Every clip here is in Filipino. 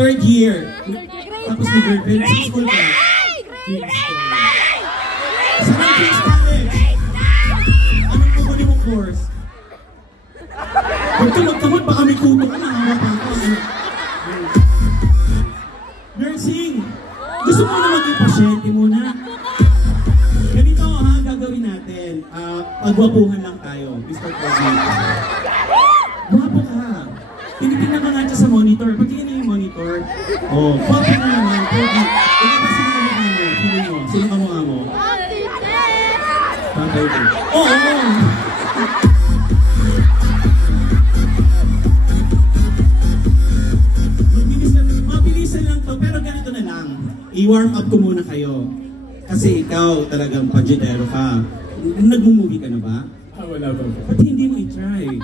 Third year. Tapos may girlfriend. Sa school ka? Saan King's College? Anong kukunin mong course? Huwag ka magkamot, baka may kuto ka na. Nursing! Gusto mo na maging pasyente muna? Ganito ha, gagawin natin. Pagwapuhan lang tayo, Mr. President. Gwapo ka. Tinitingnan ka nga siya sa monitor. Patingin niyo yung monitor. Oh, gwapo ka naman. Pwede. Ikaw ba sino ka mukha mo? Pili mo. Sino ka mukha mo? Tatay ko. Oo! Mabilisan lang to, pero ganito na lang. I-warm up ko muna kayo. Kasi ikaw talagang pajudero ka. Nag-movie ka na ba? Wala pa po. Ba't hindi mo i-try?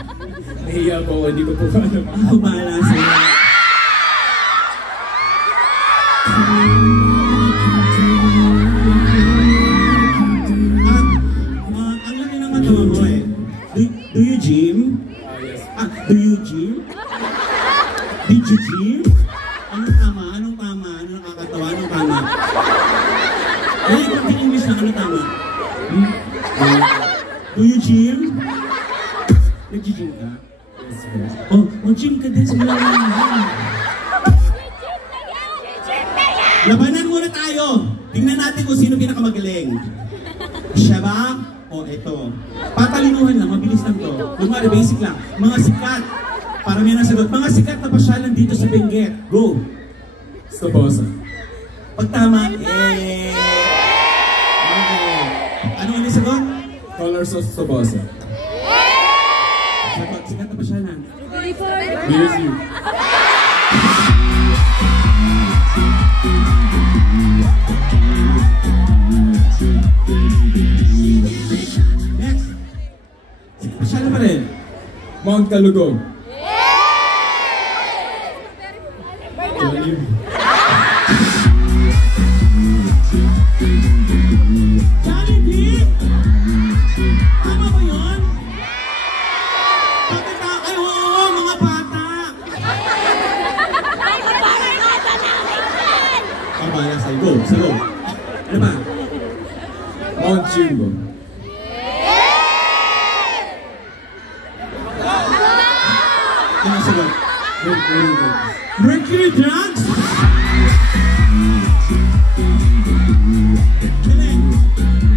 Nahiya po, hindi ko po paano. Bahala sa'yo. Ang laki ng matawa mo eh. Do you gym? Yes. Do you gym? Did you gym? Anong tama? Anong tama? Ano nakakatawa? Anong tama? Ay, kung English na, ano tama? Do you gym? Nag-gym ka? Yes, yes. Oh, mag-gym ka din sa mga labanan muna tayo. Tingnan natin kung sino pinakamagaling. Siya ba? O ito. Patalinuhan lang, mabilis lang to. Lumari, basic lang. Mga sikat. Para may nasagot. Mga sikat na pasyalan dito sa Benguet. Go! Sobosa. Pag tama, Okay. Ano ulit sagot? Colors of Sobosa. Sagot, sikat na pasyalan. BSU. Next. Sikat pasyalan pa rin. Mount Kalugong. Jollibee! Tama ba yun? Pakita kayo, mga bata! Pabala sa'yo. Go, go. Ano ba? Mount Jimbo. Ano sagot? Mercury. Mercury Drugs? Galing.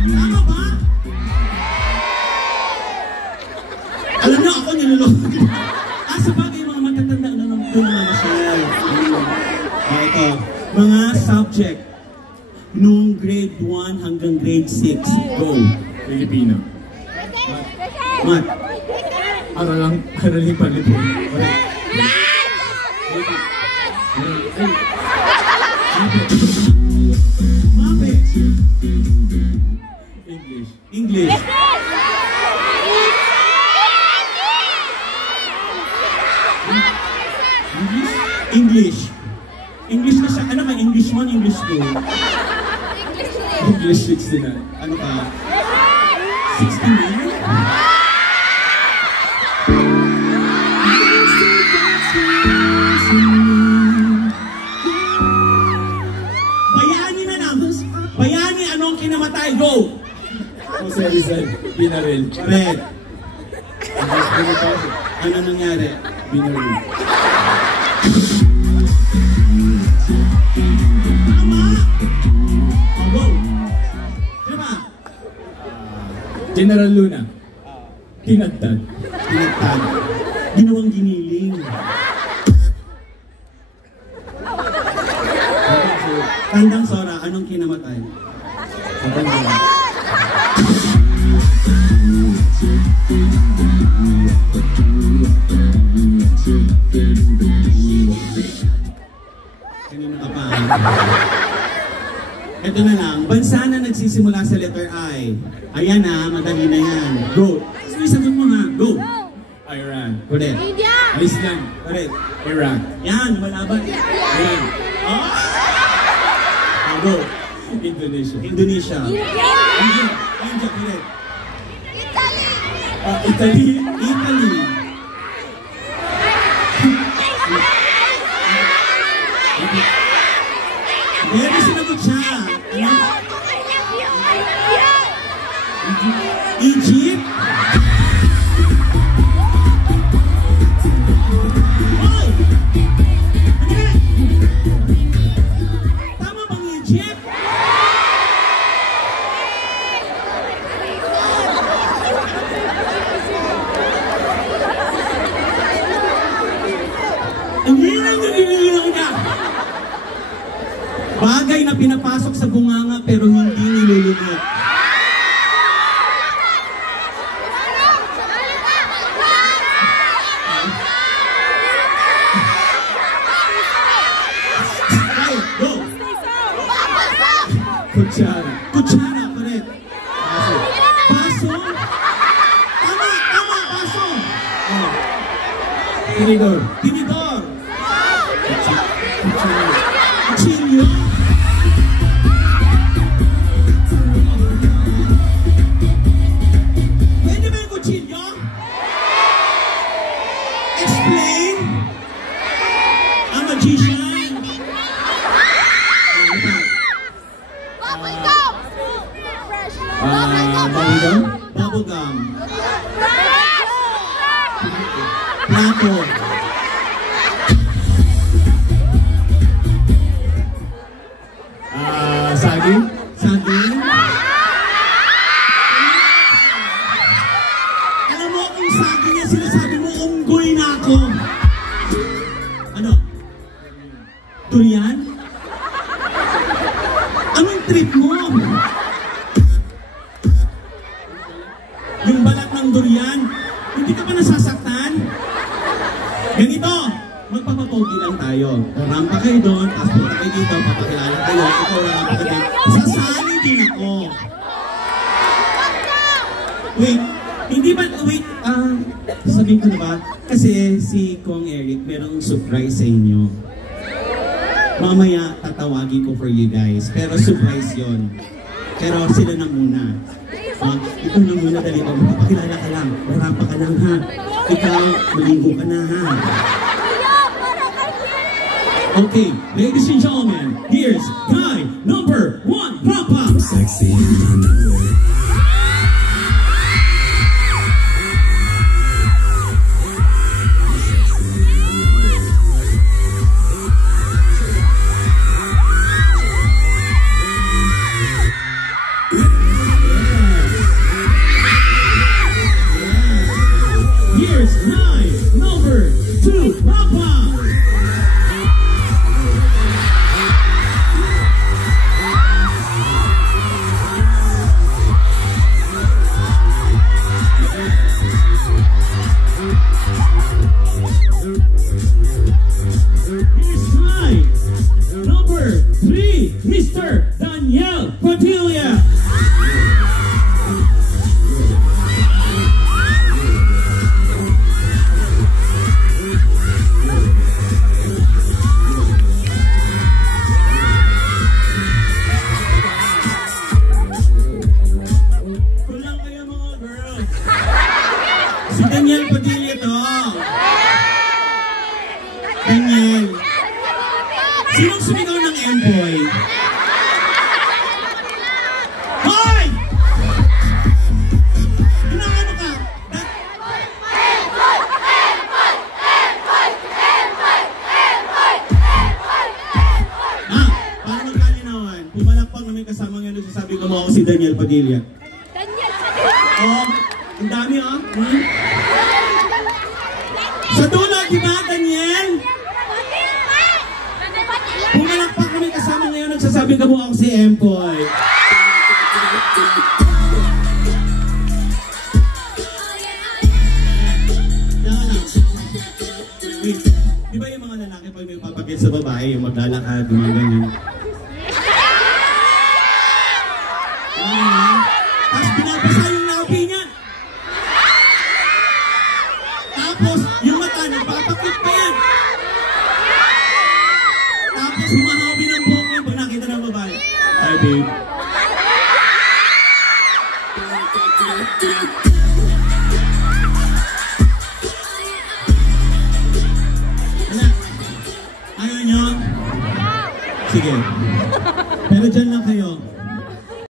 Tama ba? Alam niyo, ako niloloko. Sabagay mga matatanda na nang pumamasyal. Ito, mga subject noong grade 1 hanggang grade 6. Go. Filipino. Mat. Araling palipin. Mape. English. English. English. English na siya. Ano ka? English 1, English 2. English 69. Ano ka? 69? Bayani na lang. Bayani, anong kinamatay? Go! Jose Rizal. Binaril. Correct. Ano nangyari? Binaril. Tama! Go! Ano ba? General Luna. Pinagtag. Pinagtag. Ginawang giniling. Tandang Sora, anong kinamatay? Kanina ka pa. Ito na lang, bansa na nagsisimula sa letter I. Ayan na, madali na yan. Go! Sige, sagot mo ha. Go! Iran. Correct. Iceland. Correct. Iraq. Yan, malaban. Ayan. Oh! Go! Indonesia. Indonesia. India. India, correct. Italy. Italy. Bagay na pinapasok sa bunganga pero hindi nilulunok. Okay, go! Kutsara. Kutsara, correct. Baso? Tama, baso. Oh. Tinidor. Tinidor. Kutsilyo. Pwede ba yung kutsilyo? Explain. A magician. Bubblegum. Bubblegum. Plato. Saging. Saging. Alam mo kung saging yan, sinasabi mo, unggoy na ako. Ano? Durian? Anong trip mo? Yung balat ng durian? Hindi ka pa nasasaktan? Ganito, magpapapogi lang tayo. Rampa kayo doon, tapos punta kayo dito, papakilala kayo, ikaw rampa ka din. Sasali din ako. Wait, hindi ba, sabihin ko na ba? Kasi si Kong Eric, merong surprise sa inyo. Mamaya, tatawagin ko for you guys. Pero surprise yon. Pero sila na muna. Ikaw na muna, dali ba? Magpapakilala ka lang. Rampa ka lang, ha? Ikaw, maligo ka na, ha? Okay, ladies and gentlemen, here's guy number 1, Rampa! Sexy in underwear. Here's guy number 2, Rampa! Here's guy number 3, Mr. Daniel Padilla. Kulang kayo mga girls. Si Daniel Padilla to. Daniel. Sinong sumigaw ng Emboy? Hoy! Inaano ka? Para magkalinawan, pumalakpak na may kasama ngayon nagsasabi ko mo ako si Daniel Padilla. Oh, ang dami Sa dulo, di ba, Daniel? Pumalakpak na may kasama ngayon nagsasabi ka mo ako si Emboy. Wait, di ba yung mga lalaki pag may papakit sa babae, yung maglalakad, yung mga ganyan? Tapos binabasa yung labi niya. Tapos yung mata, nagpapakit pa yan. Tapos humahabi ng buhok niya pag nakita ng babae. Hi, babe. Ayaw nyo? Sige. Pero dyan lang kayo.